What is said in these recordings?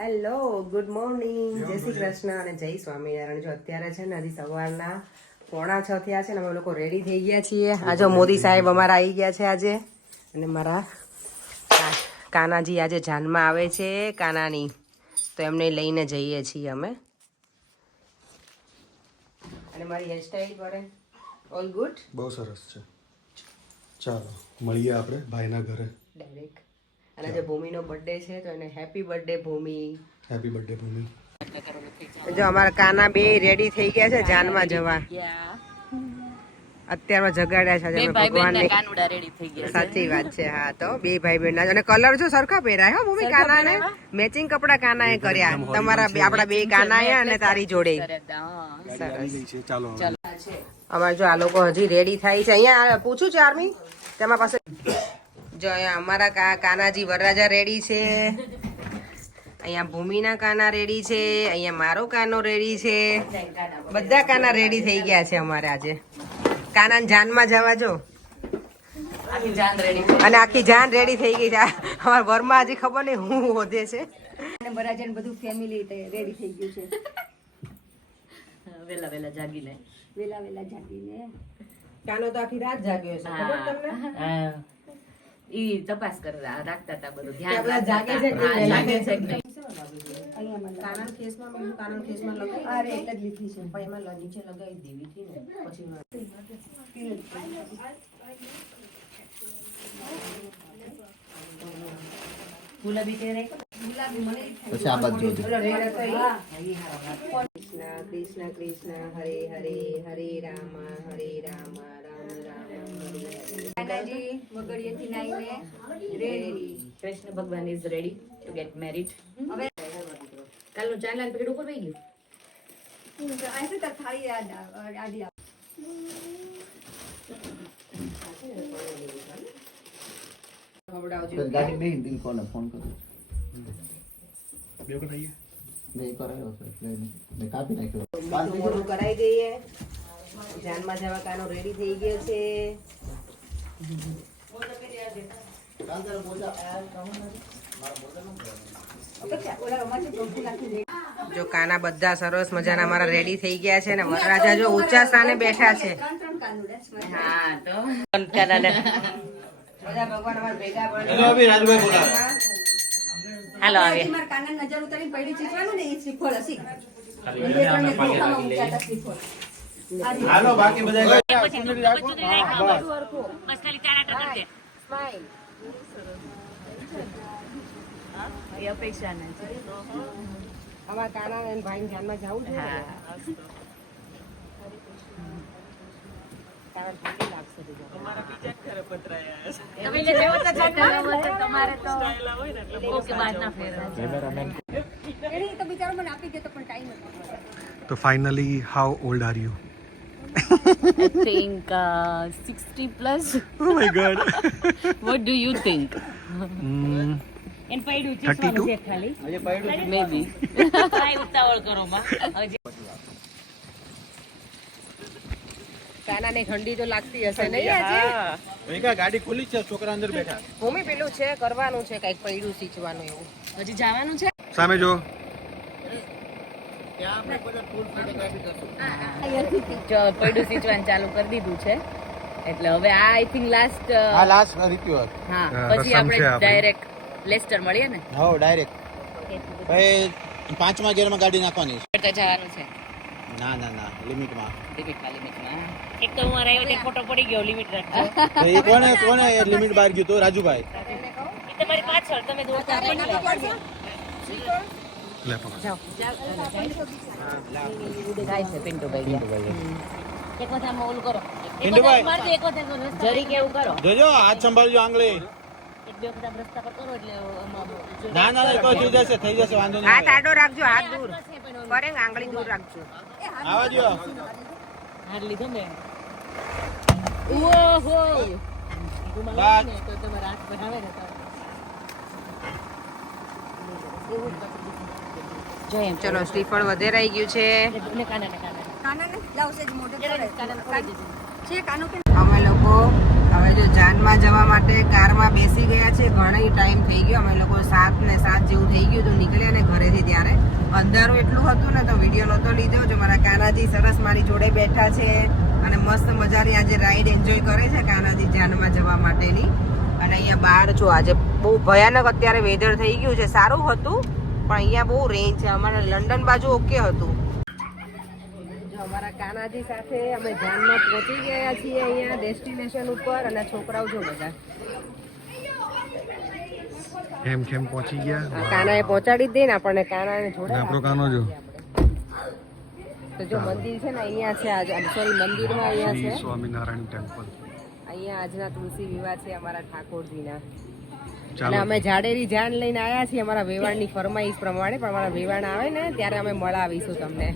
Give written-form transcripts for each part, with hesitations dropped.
Hello, good morning, જય શ્રી કૃષ્ણ અને જય સ્વામિનારાયણ. જો અત્યારે છે ને હજી સવારના 5:45 થયા છે ને અમે લોકો રેડી થઈ ગયા છીએ. આ જો મોદી સાહેબ અમારા આવી ગયા છે આજે, અને મારા કાનાજી આજે જાનમાં આવે છે કાનાની, તો એમને લઈને જઈએ છીએ અમે. અને મારી હેરસ્ટાઈલ પર ઓલ ગુડ, બહુ સરસ છે. ચાલો મળીએ આપણે ભાઈના ઘરે ડાયરેક્ટ. અને જે ભૂમિનો બર્થડે છે તો એને હેપી બર્થડે ભૂમિ. હેપી બર્થડે ભૂમિ. જો અમારા કાના બે રેડી થઈ ગયા છે જાનમાં જવા. અત્યારમાં જગાડ્યા છે ભગવાનને. સાચી વાત છે. હા, તો બે ભાઈ બહેન અને કલર જો સરખા પહેરાય હો ભૂમિ કાનાને. મેચિંગ કપડા કાનાએ કર્યા, તમારા આપડા બે કાનાએ અને તારી જોડે. ચાલો અમારે જો આ લોકો હજી રેડી થાય છે. અહીંયા પૂછું ચાર્મી તેમાં પાસે જો અહીંયા અમારા કાનાજી વરરાજા રેડી છે, અહીંયા ભૂમિના કાના રેડી છે, અહીંયા મારો કાનો રેડી છે. બધા કાના રેડી થઈ ગયા છે અમારે આજે કાના જાનમાં જવા. જો અને આખી જાન રેડી થઈ ગઈ છે. અમારા ઘરમાં હજી ખબર નહીં હું હોદે છે. વરરાજા બધું ફેમિલી રેડી થઈ ગયું છે. વેલા વેલા જાગીને કાનો તો આખી રાત જાગ્યો છે, ખબર તમને? ઈ તપાસ કરતા રાખતા હતા, બધું કે આપણા ધ્યાન જાગે છે કે નહીં? જાગે છે કે નહીં. કાનાના કેસમાં મેં કાનાના કેસમાં લગાવી અરે એટલે જ લીધી છે. પણ એમાં નીચે લગાવી દેવી હતી ને પછી ગુલાબી પહેરે પછી આ બાજુ કૃષ્ણ કૃષ્ણ હરે હરે હરે રામ રામ રામ કાનાજી વગડિયેથી નાઈને રેડી. કૃષ્ણ ભગવાન is ready to gate married. હવે કાલનું ચાંદલાનું પેકેટ ઉપર વહી ગયું. આથી તો થાળી આડી ગાડી બેહી દિલ કોને ફોન કર્યો બે વખત આવીએ. મેં કરાયો છે એટલે મેં કાપી નાખ્યો. મોઢું કરાવી દઈએ. જાનમાં જવા કાનો રેડી થઈ ગયો છે. જો કાના બધા સરસ મજાના અમારા રેડી થઈ ગયા છે ને વરરાજા જો ઊંચા સ્થાને બેઠા છે. હા, તો બધા ભગવાન અમારા ભેગા હાલો આવે. મારા કાના નજર ઉતારી પડી ચીચવાનું ને એ શ્રીફળ હશે. હાલો બાકી બધા અપેક્ષા નથી. અમારા કાના અને ભાઈ ધ્યાનમાં જવું છે. તમારે તો ઓકે બાદ ના ફેર. એને તો બિચારો મને આપી દેતો પણ ટાઈમ હતો. તો finally how old are you? I think 60 plus. Oh my god. What do you think? એન પૈડું 32? છે ખાલી. Maybe. કાઈ ઉતાવળ કરો માં. કાનાને ઠંડી તો લાગતી હશે નહીં આજે? ગાડી ખુલી છે, છોકરા અંદર બેઠા. ભૂમિ પેલું છે કરવાનું છે કઈક પૈડું સીચવાનું એવું. હજી જવાનું છે. સામે જો. જો પૈડું સીચવાનું ચાલુ કરી દીધું છે, એટલે હવે આ આઈ થિંક લાસ્ટ લાસ્ટ રીત્યો. હા, રસમ પછી છે આપણે આપણી. ડાયરેક્ટ લેસ્ટર મળીએ ને. હા ડાયરેક્ટ ભાઈ 5મા ગિયરમાં ગાડી નાખવાની છે. તો જવાનું છે ના ના ના લિમિટમાં. લિમિટમાં. એક તો હું આવ્યો તે ફોટો પડી ગયો લિમિટ રાખજો. એ કોને લિમિટ બહાર ગયું તો રાજુભાઈ. એ તમારી પાછળ તમે દોડતા રહી લો. લે પકડ. જાય છે પિન્ટુભાઈ. એક વખત આમાં ઓલું કરો. પિન્ટુભાઈ. મારજો એક વખત જરી કે એવું કરો. જોજો હાથ સંભાળજો આંગળી. એક બે વખત આમ રસ્તા પર કરો એટલે ના ના ના, કોઈ થઈ જશે વાંધો નહીં હાથ આડો રાખજો, હાથ દૂર કરે, આંગળી દૂર રાખજો. આવા દો. હાર લીધો ને. ઓહો બાદ. તો તમારા હાથ બનાવે ને તો જો એમ ચલો શ્રીફળ વધેરાઈ ગયું છે. ને કાના કાનાને લાવશે જ મોઢે પડે. છે કાનો કે અમે લોકો હવે જો જાનમાં જવા માટે કારમાં બેસી ગયા છે. ઘણી ટાઈમ થઈ ગયો, અમે લોકો 7 ને 7 જેવું થઈ ગયું તો નીકળ્યા ને ઘરેથી. ત્યારે અંધારું એટલું હતું ને તો વિડીયો નહોતો લીધો. જો મારા કાનાજી સરસ મારી જોડે બેઠા છે અને મસ્ત મજાની આજે રાઈડ એન્જોય કરે છે કાનાજી જાનમાં જવા માટેની. અને અહીંયા બહાર જો આજે બહુ ભયાનક અત્યારે વેધર થઈ ગયું છે. સારું હતું પણ અહીંયા બહુ રેન્જ છે. અમારે લંડન બાજુ ઓકે હતું. જો અમારા કાનાજી સાથે અમે જાનમાં પહોંચી ગયા છીએ અહીંયા ડેસ્ટિનેશન ઉપર. અને છોકરાઓ જો બધા કેમ પહોંચી ગયા. કાનાએ પહોંચાડી જ દે ને આપણને. કાનાને જોડે આપણો કાનો જો. તો જો મંદિર છે ને અહીંયા છે. આજે સોરી મંદિરમાં અહીંયા છે. સ્વામિનારાયણ ટેમ્પલ. અહીંયા આજના તુલસી વિવાહ છે અમારા ઠાકોરજીના. અને ચાલો અમે જાડેરી જાન લઈને આવ્યા છીએ અમારા વેવાણની ફરમાઈશ પ્રમાણે. પણ અમારા વેવાણ આવે ને ત્યારે અમે મળાવીશું તમને.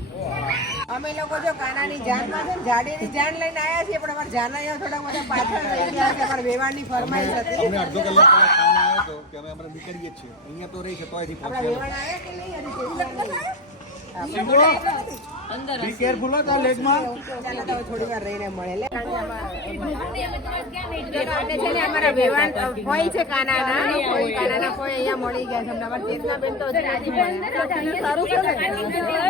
અમે લોકો જો કાનાની જાનમાં છે ને જાડેરી જાન લઈને આવ્યા છીએ. પણ અમારા જાન અહીંયા થોડા બધા પાછળ રહી ગયા છે. અમારા વેવાણની ફરમાઈશ હતી. અમને અડધો કલાક પહેલા ફોન આવ્યો હતો કે અમે હમણાં નીકળીએ જ છીએ. અહીંયા તો રહી છે તો હજી આપણા વેવાણ આવ્યા કે નહીં હજી? બી કેરફુલ હો તો લેગમાં. ચાલો તો થોડી વાર રહીને મળે. લે છે ને અમારા વેવાણ હોય છે કાનાના કોઈ અહીંયા મળી ગયા છે. અમને અમારા ચેતના બેન તો હજી નથી મળ્યા. સારું છે ને?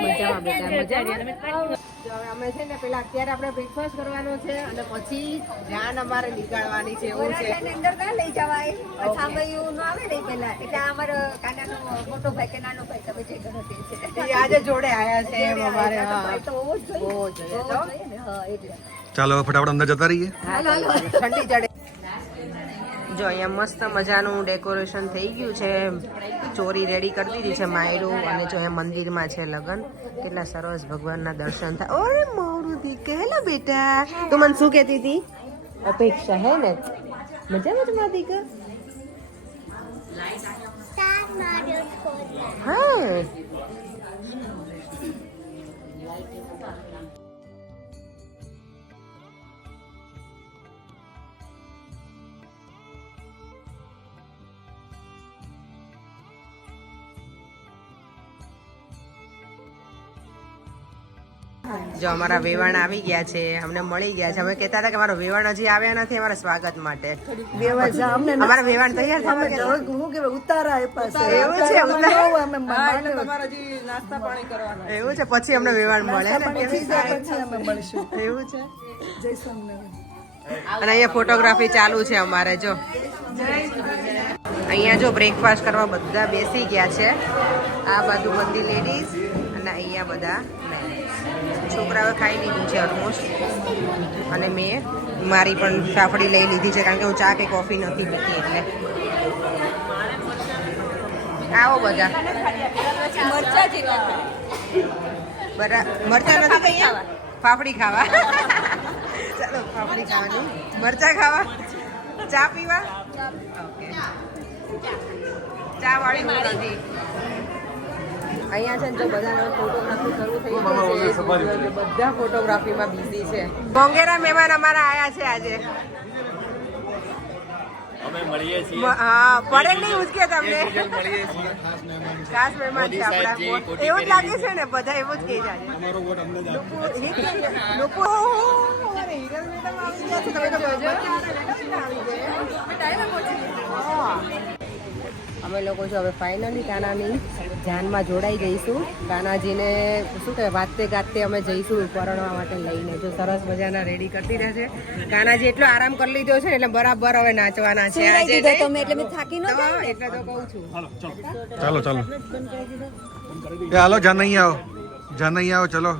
મજામાં બેટા, મજામાં. તો હવે અમે છે ને પેલા અત્યારે આપણે બ્રેકફાસ્ટ કરવાનો છે અને પછી જાન અમારે નીકળવાની છે એવું છે. અંદર ના લઈ જવાય. સાંભળ્યું ન આવે ને પેલા એટલે અમારો કાનાનો મોટો ભાઈ કે નાનો ભાઈ તમે જે ઘરે છે એ આજે જોડે આયા છે એમ અમારે. હા તો હોવો જ જોઈએ. બહુ જોઈએ તો. હા એટલે ચાલો ફટાફટ અંદર જતા રહીએ. ઠંડી ચડે. જો અહીંયા મસ્ત મજાનું ડેકોરેશન થઈ ગયું છે. ચોરી રેડી કરી દીધી છે માયરું. અને જો અહીંયા મંદિરમાં છે લગન. કેટલા સરસ ભગવાનના દર્શન થાય. ઓરે મોરું દીક હેલો બેટા. તું મને શું કહેતી હતી? અપેક્ષા હે ને? મજામાં તમારા દીકર? હા જો અમારા વેવાણ આવી ગયા છે. અમને મળી ગયા છે. અમે કહેતા હતા કે અમારો વેવાણ હજી આવ્યા નથી અમારા સ્વાગત માટે. અમારા વેવાણ તૈયાર થવા કે ઉતારા પાસે એવું છે? એવું છે? પછી અમને વેવાણ મળે ને? એવું છે? અને અહીંયા ફોટોગ્રાફી ચાલુ છે અમારે. જો અહીંયા જો બ્રેકફાસ્ટ કરવા બધા બેસી ગયા છે. આ બાજુ બધી લેડીઝ અને અહીંયા બધા છોકરાઓ ખાઈ લીધું છે ઓલમોસ્ટ. અને મેં મારી પણ ફાફડી લઈ લીધી છે કારણ કે હું ચા કે કોફી નથી પીતી એટલે. આવો બધા. મરચા નથી કઈ ફાફડી ખાવા. ચાલો ફાફડી ખાવાની, મરચા ખાવા, ચા પીવા. ઓકે ચા વાળી નથી. અહીંયા છે ને જો બધા ફોટોગ્રાફી શરૂ થઈ ગઈ છે. બધા ફોટોગ્રાફીમાં બિઝી છે. મોંઘેરા મહેમાન અમારા આયા છે આજે. હા પડે નહીં ઉચકે તમને. ખાસ મહેમાન છે આપણા. એવું જ લાગે છે ને? બધા એવું જ કહે છે આજે. લોકો અરે હિરલ મેડમ આવી ગયા છે. તમે તો અમે લોકો જો હવે ફાઇનલી કાનાની જાનમાં જોડાઈ જઈશું. કાનાજીને શું કહેવાય વાતે ગાતે અમે જઈશું પરણવા માટે લઈને. જો સરસ મજાના રેડી કરતી રહેશે. કાનાજી એટલો આરામ કરી લીધો છે એટલે બરાબર હવે નાચવાના છે આજે. તમે એટલે મેં થાકી ન હા, એટલે તો કહું છું. ચાલો ચાલો એ હાલો જાન નહીં આવો. જાન નહીં આવો. ચલો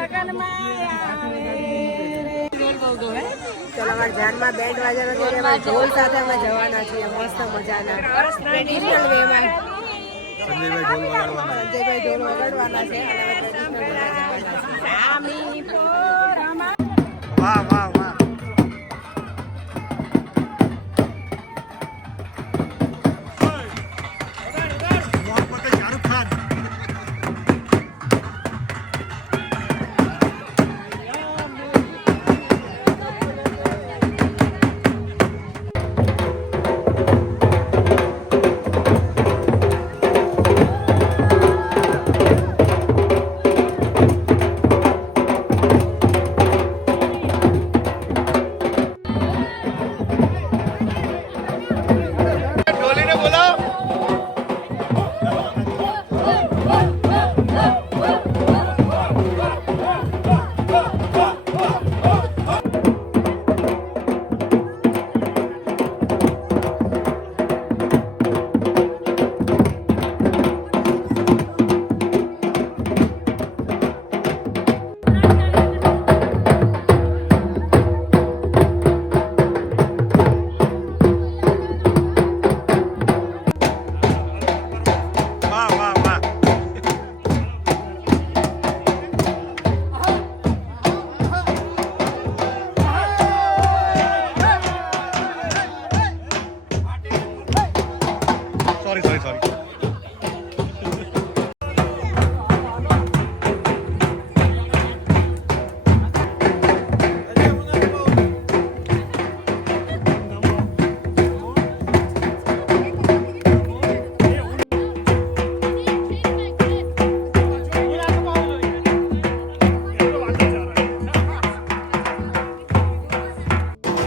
લગન માં ચલો અમારા જાનમાં બેન્ડ વાજા નથી એટલે અમારા ઢોલ સાથે અમે જવાના છીએ મસ્ત મજાના ટ્રેડિશનલ વેમાં સંજયભાઈ ઢોલ વગાડવાના સંજયભાઈ ઢોલ વગાડવાના છે અને અમે ટ્રેડિશનલ વેમાં જવાના છીએ. વાહ વાહ વાહ મોહમ્મદ શાહરુખ ખાન ઢોલીને બોલાવો વાહ વાહ વાહ સોરી સોરી સોરી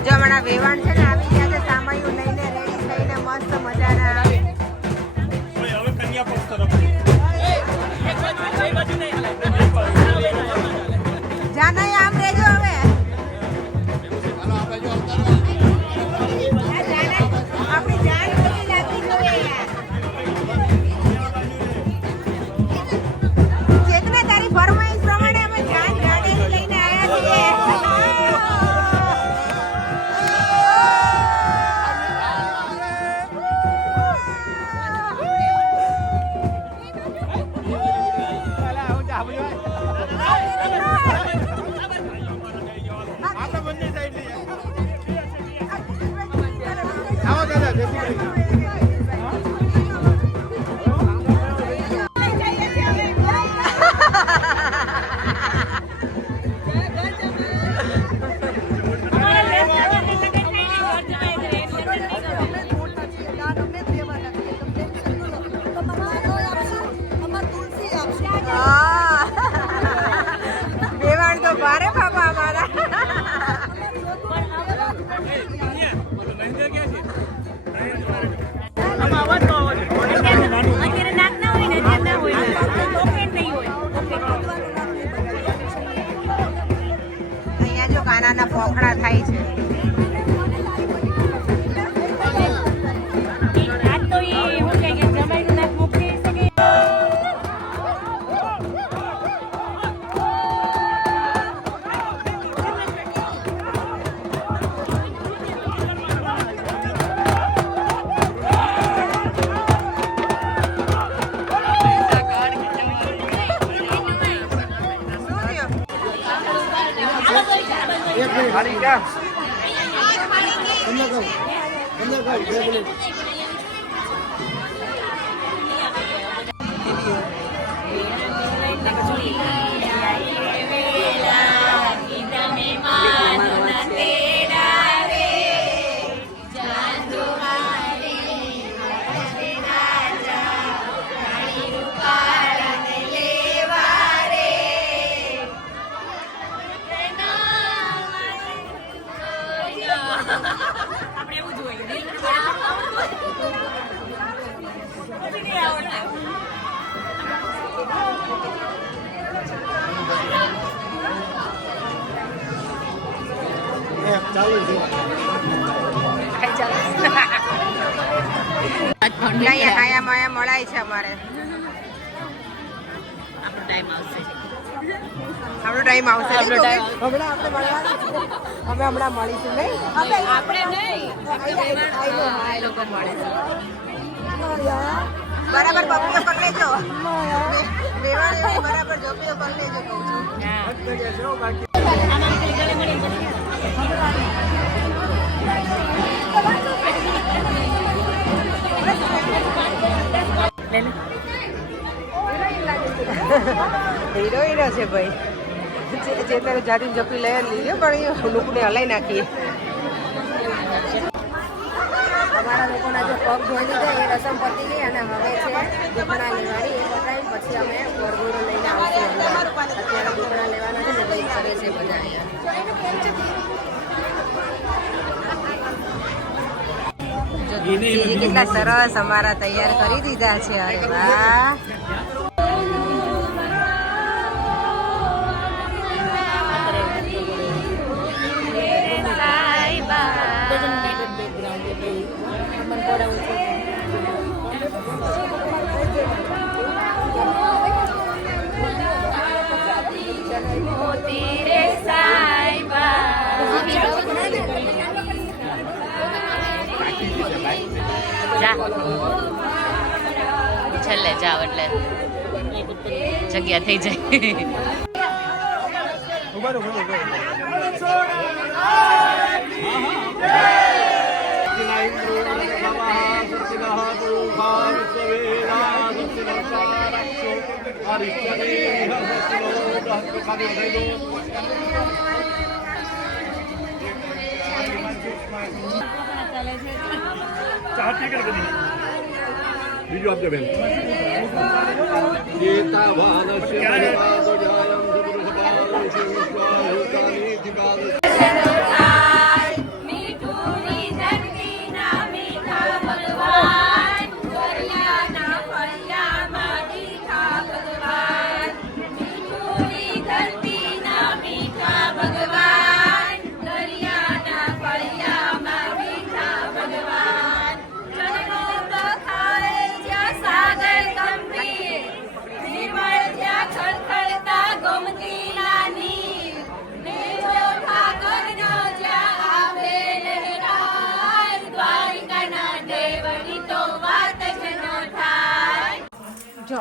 જો હમણાં વેવાણ છે ને આવી ગયા છે સામાયું લઈને રેડી થઈને મસ્ત મજાના જા નહીં આમ રહેજો હવે આપણી જાન બધી લાગી જોઈએ યાર ચેતના તારી ફરમાઈશ પ્રમાણે અમે જાન ગાડી લઈને આવ્યા વેવાણ તો ભારે બાબા અમારા અહીંયા જો કાનાના પોખડા થાય છે અહીંયા મળાય છે અમારે આપણો ટાઈમ આવશે આપણો ટાઈમ આવશે આપણો time હમણાં આપણે મળવાના છીએ. અમે હમણાં મળીશું નહીં આપણે નહીં આ લોકો મળે છે બરાબર પપ્પીઓ પકડેજો રેવા બરાબર જોપીઓ પકડેજો કહું છું હીરો છે ભાઈ જે તારે જાડી જપી લઈ લીધો પણ એ લુકને હલાઈ નાખીએ અમારા લોકોના જે પગ ધોઈ લીધા એ રસમ પતી ગઈ અને હવે છે દુપણા લેવાની એ પતાવી પછી અમે વરઘોડો લઈને આવશું અત્યારે દુપણા લેવાના છે ને વેઇટ કરે છે બધા અહીંયા કેટલા સરસ અમારા તૈયાર કરી દીધા છે અરે વાહ છેલ્લે જાવ એટલે જગ્યા થઈ જાય બીજું આપજો બેન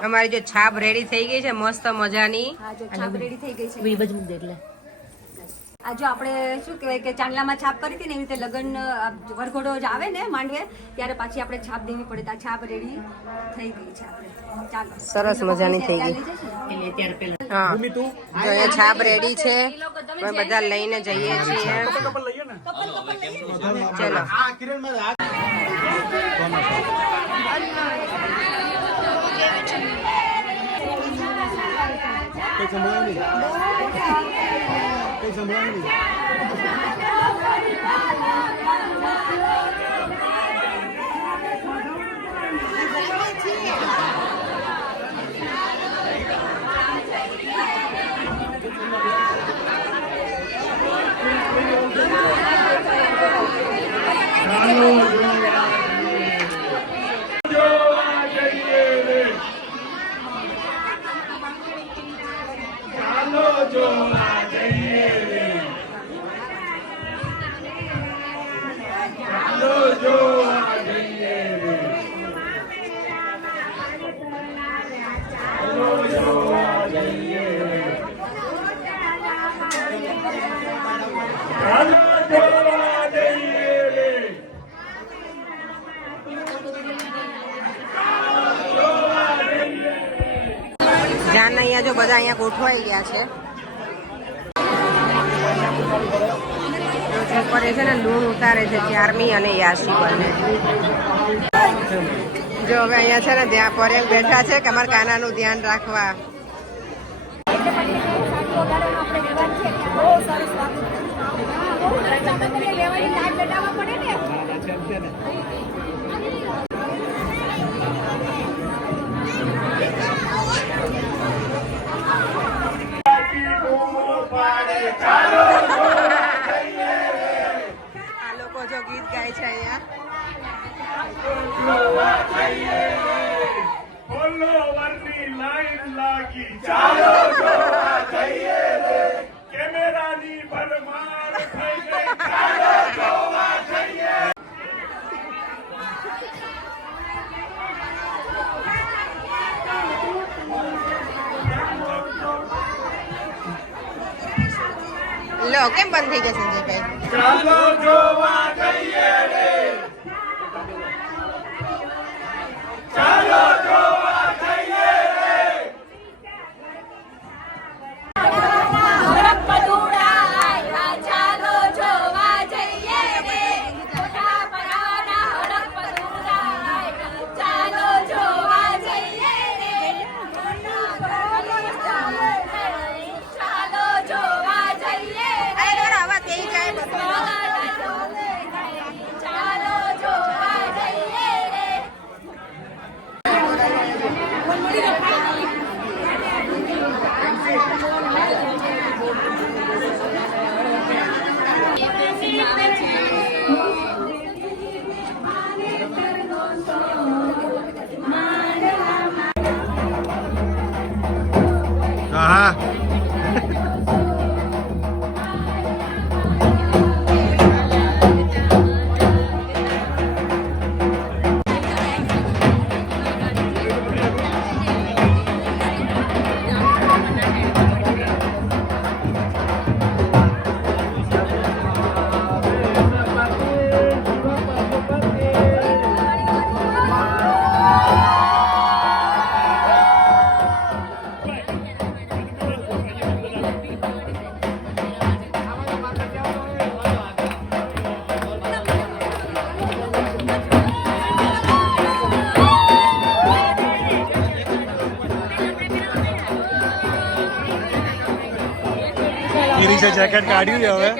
અમારી જો છાપ રેડી થઈ ગઈ છે મસ્ત મજાની હા જો છાપ રેડી થઈ ગઈ છે વિભજ મુદ્દે એટલે આ જો આપણે શું કહેવાય કે ચાંદલામાં છાપ કરી હતી ને એવી રીતે લગ્ન વરઘોડો જ આવે ને માંડવે ત્યારે પાછી આપણે છાપ દેવી પડે તો આ છાપ રેડી થઈ ગઈ છે આપણે ચાલો સરસ મજાની થઈ ગઈ હા જો અહીંયા છાપ રેડી છે અમે બધા લઈને જઈએ છીએ ચલો જાન અહીંયા જો બધા અહીંયા ગોઠવાઈ ગયા છે ઉપર છે ને લૂણ ઉતારે છે ચારમી અને યાસી બંને જો હવે અહીંયા છે ને ત્યાં પરેલ બેઠા છે કે અમારા કાનાનું ધ્યાન રાખવા આ લોકો જો ગીત ગાય છે અહીંયા ફોલોવરની લાઈન લાગી ચાલો જોવા જઈએ રે કેમેરાની ભરમાર થઈ ગઈ ચાલો જોવા જઈએ લો કેમ બંધ થઈ ગયા સંજયભાઈ? ચાલો જોવા જઈએ રે ચાલો જોવા જઈએ રે ચાલો જોવા જઈએ રે મોટા પરાના હડપ પદુરાય ચાલો જોવા જઈએ રે ચાલો જોવા જઈએ અરે આવા થઈ જાય બધું. ચાલો જોવા જઈએ રે હા ગિરીશે જેકેટ કાઢ્યું છે હવે.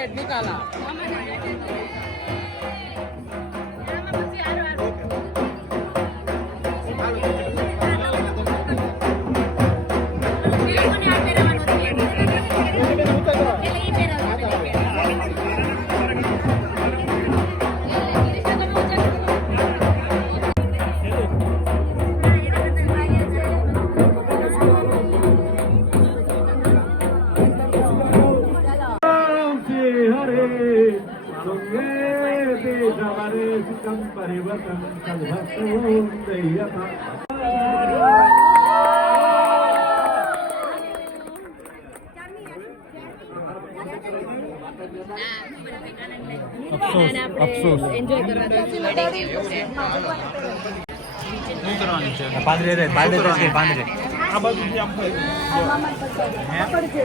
અફસોસ એન્જોય કરવા મળી ગયું છે.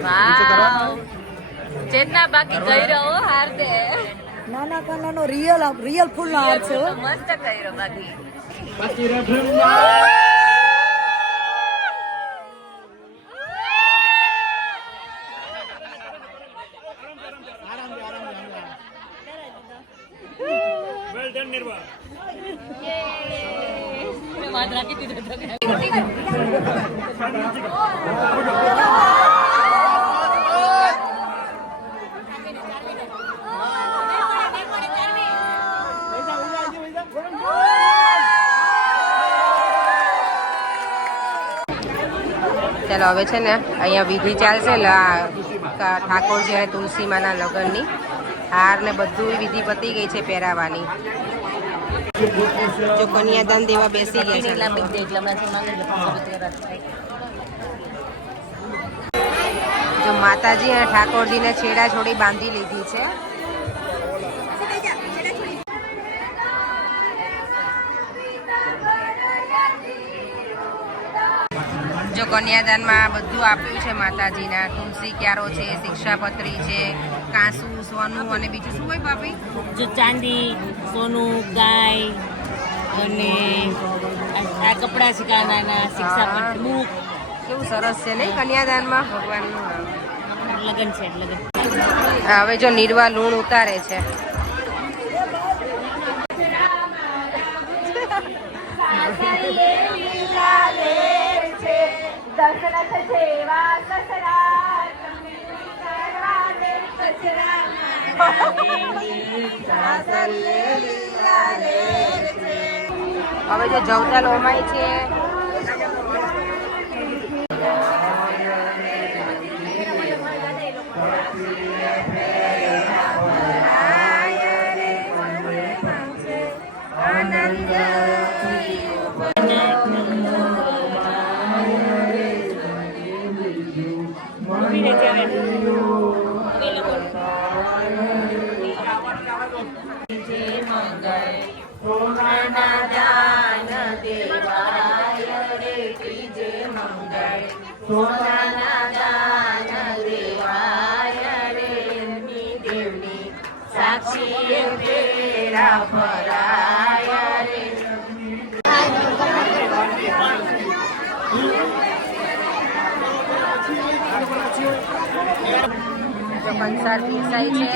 વાવ. ચેતના બાકી ગઈ રહ્યો હાર દે નાના કાનાનો રિયલ ફૂલનો હાર છે હો. મસ્ત કર્યો બાકી વાત રાખી દીધો તો ચાલો હવે છે ને અહીંયા વિધિ ચાલશે ઠાકોરજી અને તુલસીમાના લગ્નની હાર ને બધું વિધિ પતી ગઈ છે પહેરાવાની. જો કન્યાદાન દેવા બેસી ગયા છે. જો માતાજી અને ઠાકોરજીને છેડા છોડી બાંધી લીધી છે. જો કન્યાદાનમાં બધું આપ્યું છે માતાજીના. તુલસી ક્યારો છે, શિક્ષાપત્રી છે, કાંસુ, સોનું અને બીજું શું હોય ભાભી? જો ચાંદી, સોનું, ગાય અને આ કપડા છે કાનાના, શિક્ષાપત્ર, બુક. કેવું સરસ છે નહીં કન્યાદાનમાં ભગવાનનું નામ. લગન છે લગન. હવે જો નિર્વા લૂણ ઉતારે છે. હવે જો જવતા લોમાય છે. સોનાના દાન દેવાય રે દેવની સાક્ષી ફેરા ફરાય રે. જો કંસાર પીસાય છે.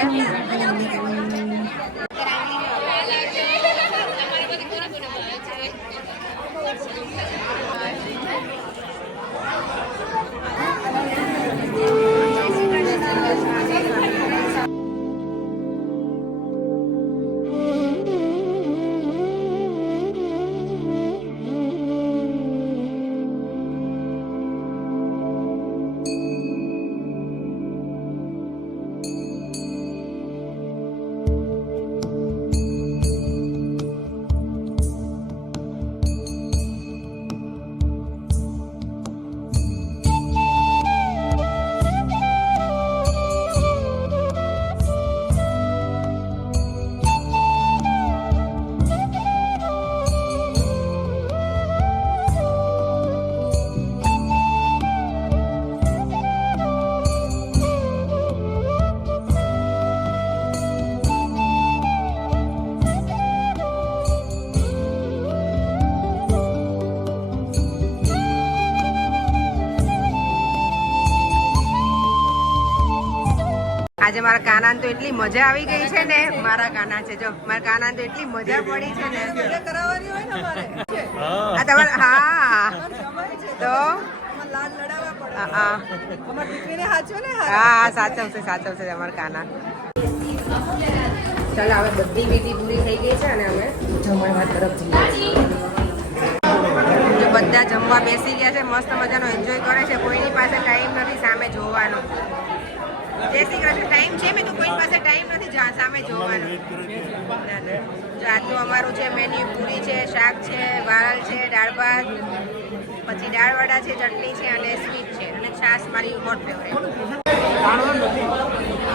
આજે મારા કાનાને તો એટલી મજા આવી ગઈ છે ને. મારા કાના છે જો, મારા કાનાને તો એટલી મજા પડી છે ને. આ તમારે હા તો હા સાચવશે સાચવશે અમારા કાના. ચાલો હવે બધી વિધિ પૂરી થઈ ગઈ છે અને અમે જમણવાર તરફ જઈએ છીએ. બધા જમવા બેસી ગયા છે, મસ્ત મજાનો એન્જોય કરે છે. કોઈની પાસે ટાઈમ નથી સામે જોવાનો. જય શ્રી કૃષ્ણ. ટાઈમ છે મેં તો કોઈ પાસે ટાઈમ નથી સામે જોવાનો. જો આજનું અમારું છે મેન્યુ પૂરી છે, શાક છે, વાલ છે, દાળ ભાત, પછી દાળવડા છે, ચટણી છે અને સ્વીટ છે અને છાશ મારી હોટ ફેવરેટ.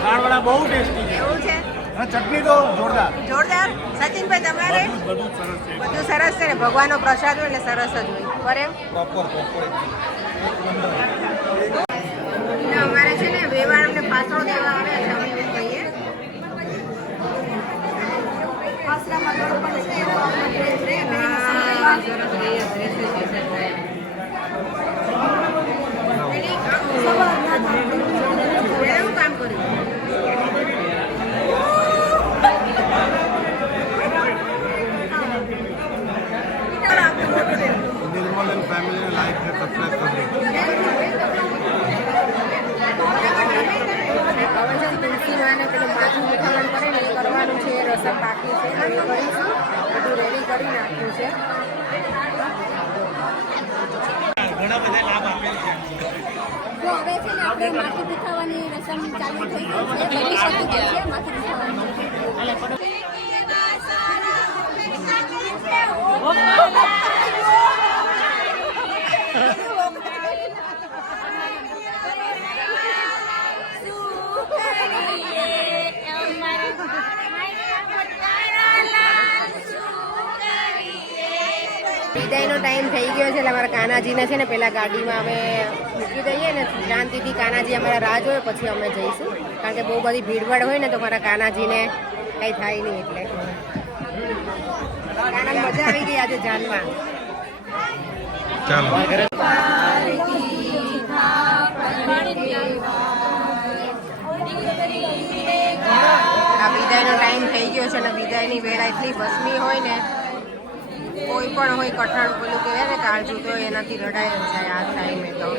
દાળવડા બહુ ટેસ્ટી છે. એવું છે? ચટણી તો જોરદાર. જોરદાર. સચિનભાઈ તમારે બધું સરસ છે ને. ભગવાનનો પ્રસાદ હોય એટલે સરસ જ હોય. બરાબર. અમારે છે ને વેવાણ અમને પાછળ દેવા આવે છે. અમે એવું કહીએ કામ કર્યું. ફેમિલીને લાઈક અને સબસ્ક્રાઇબ કરજો. તુલસીમાને પેલું માથું મીઠામણ કરે ને એ કરવાનું છે. રસમ બાકી છે એ કરીશું. બધું રેડી કરી નાખ્યું છે. ઘણા બધા લાભ આપેલ છે. જો હવે છે ને આપણે માથું દુખાવાની રસમ ચાલુ થઈ ગઈ છે. બધી શરૂ થઈ છે માથું દુખાવાની. વિદાયનો ટાઈમ થઈ ગયો છે એટલે અમારા કાનાજીને છે ને પેલા ગાડીમાં અમે મૂકી દઈએ ને શાંતિથી. કાનાજી અમારા રાહ જોવે પછી અમે જઈશું. કારણ કે બહુ બધી ભીડભાડ હોય ને તો મારા કાનાજીને કંઈ થાય નહીં એટલે. કાનાને મજા આવી ગઈ આજે જાનમાં. ચાલો આ વિદાયનો ટાઈમ થઈ ગયો છે અને વિદાયની વેળા એટલી ભસ્મી હોય ને. કોઈ પણ હોય કઠણ પેલું કહેવાય ને કાળજું તો એનાથી રડાય જ જાય આ ટાઈમે તો.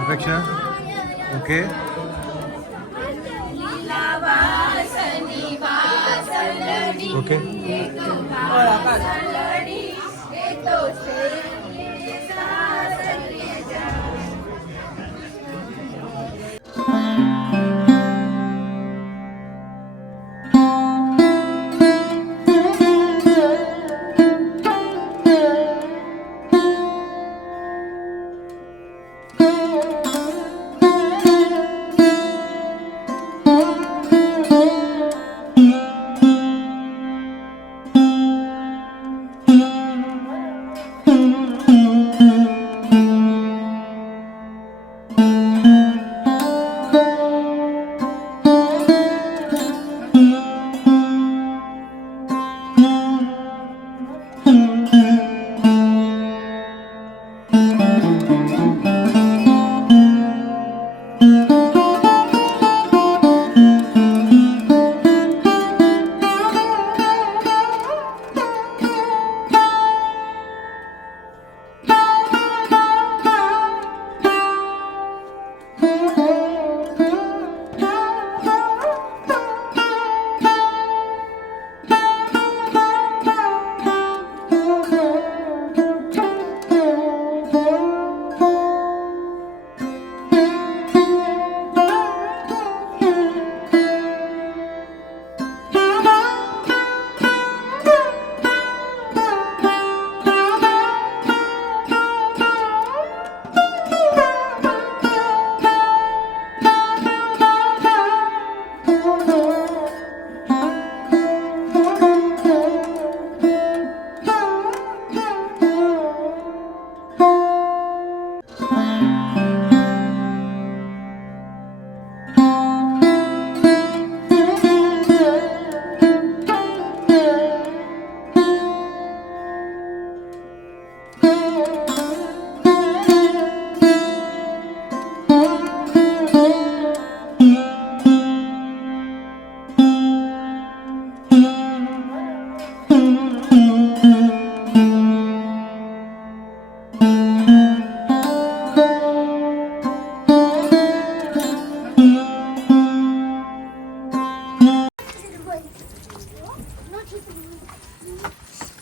અપેક્ષા ઓકે ઓકે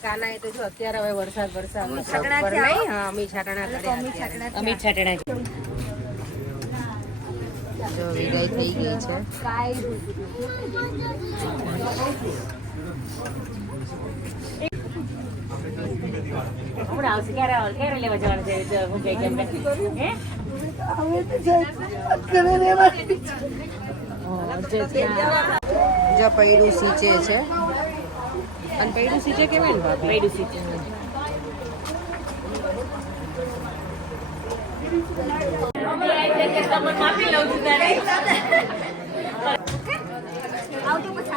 કાના એ તો જો અત્યારે હવે વરસાદ છાંટણા ઉપર છે, નહીં હા અમી છાટણા કર્યા અત્યારે. અમિત છાટણા જો વિદાય થઈ ગઈ છે. હમણાં આવશે ક્યારે લેવા જવાનું છે હું કઈ કેમ હે જો પૈડું સીંચે છે અને પૈડું સીંચે કેવાય ને ભાભી? પૈડું સીચે માપી લઉં છું તારે આવતો પછી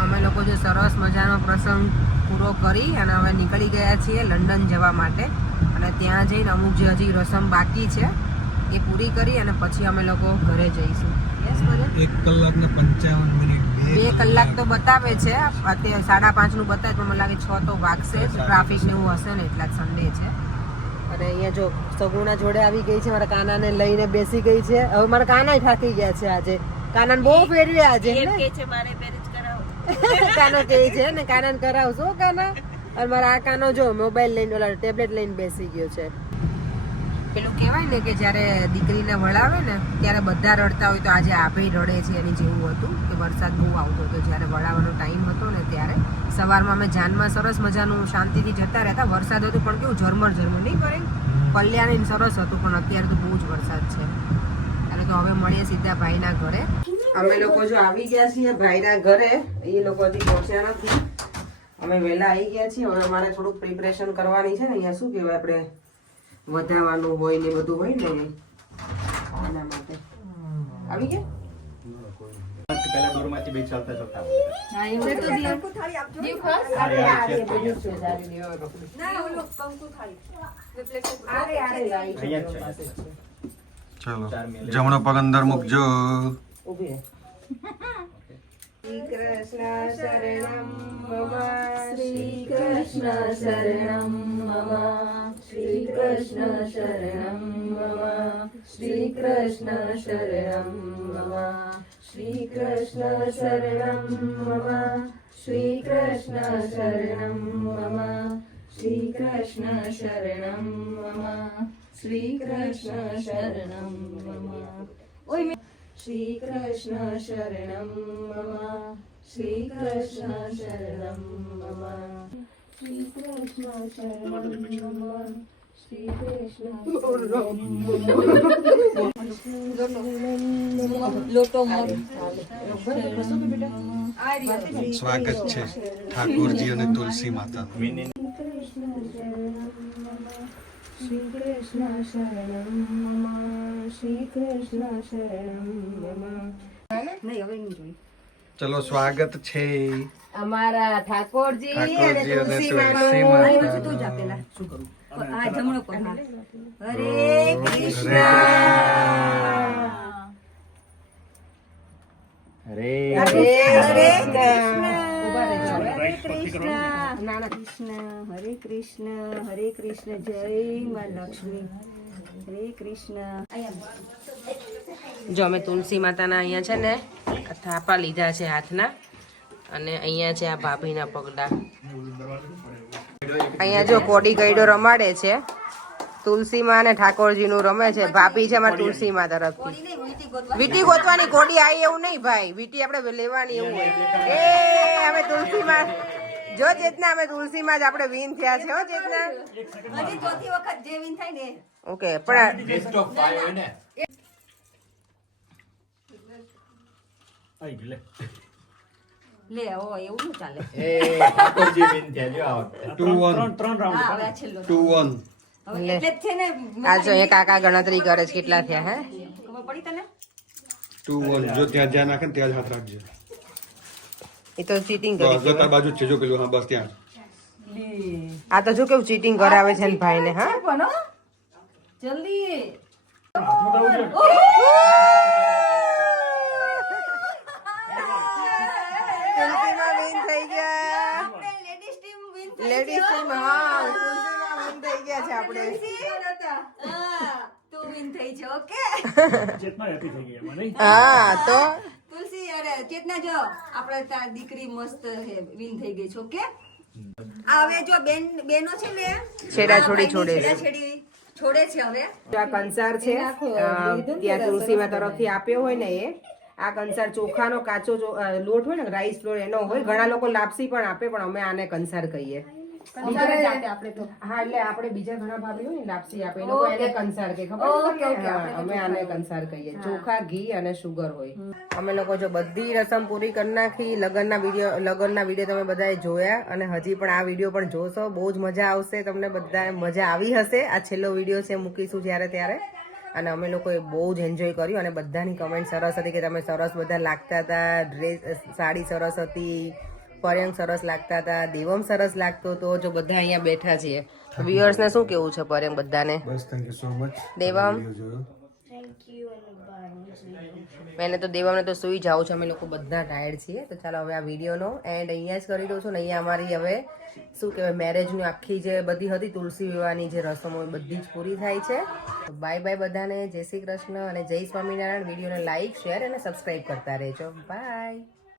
અમે લોકો જે સરસ મજાનો પ્રસંગ પૂરો કરી અને હવે નીકળી ગયા છીએ લંડન જવા માટે અને ત્યાં જઈને અમુક જે હજી રસમ બાકી છે એ પૂરી કરી અને પછી અમે લોકો ઘરે જઈશું. 1 કલાક ને 55 મિનિટ 2 કલાક તો બતાવે છે, અત્યારે 5:30 નું બતાવે તો મને લાગે 6 તો વાગશે જ. ટ્રાફિક ને એવું હશે ને એટલા જ સન્ડે છે. અને અહીંયા જો સગુણા જોડે આવી ગઈ છે, મારા કાનાને લઈને બેસી ગઈ છે. હવે મારા કાના થાકી ગયા છે આજે, કાનાને બહુ ફેરવ્યા આજે કાનો કે છે ને કાનાને કરાવશો કાના. અને મારા આ કાનો જો મોબાઈલ લઈને ઓલા ટેબ્લેટ લઈને બેસી ગયો છે. પેલું કહેવાય ને કે જ્યારે દીકરીને વળાવે ને ત્યારે બધા રડતા હોય તો આજે આભે રડે છે એની જેવું હતું કે વરસાદ બહુ આવતો હતો જ્યારે વળાવવાનો ટાઈમ હતો ને ત્યારે સવારમાં અમે જાનમાં સરસ મજાનું શાંતિથી જતા રહેતા. વરસાદ હતું પણ કેવું ઝરમર નહીં કરે, કલ્યાણી સરસ હતું, પણ અત્યારે તો બહુ જ વરસાદ છે. એટલે તો હવે મળીએ સીધા ભાઈના ઘરે. અમે લોકો જો આવી ગયા છીએ ભાઈના ઘરે, એ લોકો હજી પહોંચ્યા નથી. અમે વહેલા આવી ગયા છીએ. હવે અમારે થોડુંક પ્રિપરેશન કરવાની છે ને, અહીંયા શું કહેવાય આપણે વધાવાનું હોય ને બધું હોય ને એના માટે આવી ગયા પહેલા દૂરમાંથી બે ચાલતા ચાલતા હા એવું તો કંકુ થાળી આપજો દીવ ખાસ ના ઓલો કંકુ થાળી પ્લેટ અહીંયા જ છે. ચલો જમણો પગ અંદર મૂકજો. ઊભી રહે. શ્રી કૃષ્ણ શરણમ મમ શ્રી કૃષ્ણ શરણમ મમ શ્રી કૃષ્ણ શરણમ મમ શ્રી કૃષ્ણ શરણમ મમ શ્રી કૃષ્ણ શરણમ મમ શ્રી કૃષ્ણ શરણમ મમ શ્રી કૃષ્ણ શરણમ મમ શ્રી કૃષ્ણ શરણમ મમ ઓય શ્રી કૃષ્ણ શરણમ મમ શ્રી કૃષ્ણ શરણમ મમ શ્રી કૃષ્ણ શરણમ મમ શ્રી લોટો મોર સ્વાગત છે ઠાકોરજી અને તુલસી માતાનું. શ્રી કૃષ્ણ શરણમ મમ શ્રી કૃષ્ણ શરણમ મમ. નહીં હવે નહીં જોઈ ચલો સ્વાગત છે અમારા ઠાકોરજી અને ઠાકોરજી અને તુલસી તુલસી માનું. અહીં માતા. પછી તું જા પેલા શું કરું આ જમણો પગ હા. હરે કૃષ્ણ અરે હરે હરે કૃષ્ણ નાના કૃષ્ણ હરે કૃષ્ણ હરે કૃષ્ણ જય માં લક્ષ્મી હરે કૃષ્ણ જો અમે તુલસી માતાના અહીંયા છે ને થાપા લીધા છે હાથના અને અહીંયા છે આ ભાભીના પગલા. અહીંયા જો કોડી ગઈડો રમાડે છે. તુલસી માં અને ઠાકોરજી નું રમે છે. ભાભી છે અમારી તુલસી માં તરફથી. વીટી ગોતવાની કોડી આવી એવું નહીં ભાઈ, વીટી આપણે લેવાની એવું હોય. એ અમે તુલસી માં જો ચેતના અમે તુલસી માં જ આપણે વિન થયા છે હો ચેતના. હજી ચોથી વખત જે વિન થાય ને ઓકે પણ બેસ્ટ ઓફ 5 ને આઈ લે લે ઓ એવું ન ચાલે એ ઠાકોરજી વિન થયા જો આ વખતે 2-1 ત્રણ રાઉન્ડ હા હવે આ છેલ્લો 2-1. હવે એટલે જ છે ને આ જો એ કાકા ગણતરી કરે છે કેટલા થયા હે. ખબર પડી તને 2-1 જો ત્યાં જ્યાં નાખે ને ત્યાં જ હાથ રાખજો. એ તો ચીટિંગ તો કરી. જતા બાજુ જ છે જો પેલું હા બસ ત્યાં આ તો જો કેવું ચીટિંગ કરાવે છે ને ભાઈ ને. હા પણ હો. જલ્દી તુલસીમાં win થઈ ગયા. આપણે ladies team win ladies team હા તુલસીમાં win થઈ ગયા છે આપણે. હા તું વિન થઈ છે ઓકે ચેતના હેપી થઈ ગઈ એમાં નહીં. હા તો તુલસી અરે ચેતના જો આપણે તાર દીકરી મસ્ત વિન થઈ ગઈ છે ઓકે હવે જો બેનો છે ને છેડા છોડી છોડે છે. છેડી છોડે છે હવે આ કંસાર છે ત્યાં તુલસીમાં તરફથી આપ્યો હોય ને એ આ કંસાર ચોખાનો કાચો લોટ હોય ને રાઈસ ફ્લોર એનો હોય. ઘણા લોકો લાપસી પણ આપે પણ અમે આને કંસાર કહીએ. હા એટલે આપણે બીજા ઘણા ભાભી હોય ને લાપસી આપે એ લોકો એને કંસાર કે ખબર છે તમને? હા, અમે આને કંસાર કહીએ. ચોખા ઘી અને સુગર હોય. અમે લોકો જો બધી રસમ પૂરી કરી નાખી. લગ્નના વિડીયો તમે બધાએ જોયા અને હજી પણ આ વિડીયો પણ જોશો. બહુ જ મજા આવશે. તમને બધા મજા આવી હશે. આ છેલ્લો વિડીયો છે મૂકીશું જ્યારે ત્યારે. અને અમે લોકોએ બહુ જ એન્જોય કર્યું અને બધાની કમેન્ટ સરસ હતી કે તમે સરસ બધા લાગતા હતા. ડ્રેસ સાડી સરસ હતી, પર્યંક સરસ લાગતા હતા, દેવમ સરસ લાગતો હતો. જો બધા અહીંયા બેઠા છીએ. વ્યુઅર્સ ને શું કેવું છે પર્યંક બધાને? બસ thank you so much. Devam મેને તો દેવમને તો સુઈ જાઉં છું. અમે લોકો બધા ટાયર્ડ છીએ. તો ચાલો હવે આ વિડીયોનો એન્ડ અહીંયા જ કરી દઉં છું ને અહીંયા અમારી હવે શું કહેવાય મેરેજની આખી જે બધી હતી તુલસી વિવાહની જે રસમો બધી જ પૂરી થાય છે. તો બાય બાય બધાને. જય શ્રી કૃષ્ણ અને જય સ્વામિનારાયણ. વિડીયોને લાઈક શેર અને સબસ્ક્રાઈબ કરતા રહેજો. બાય.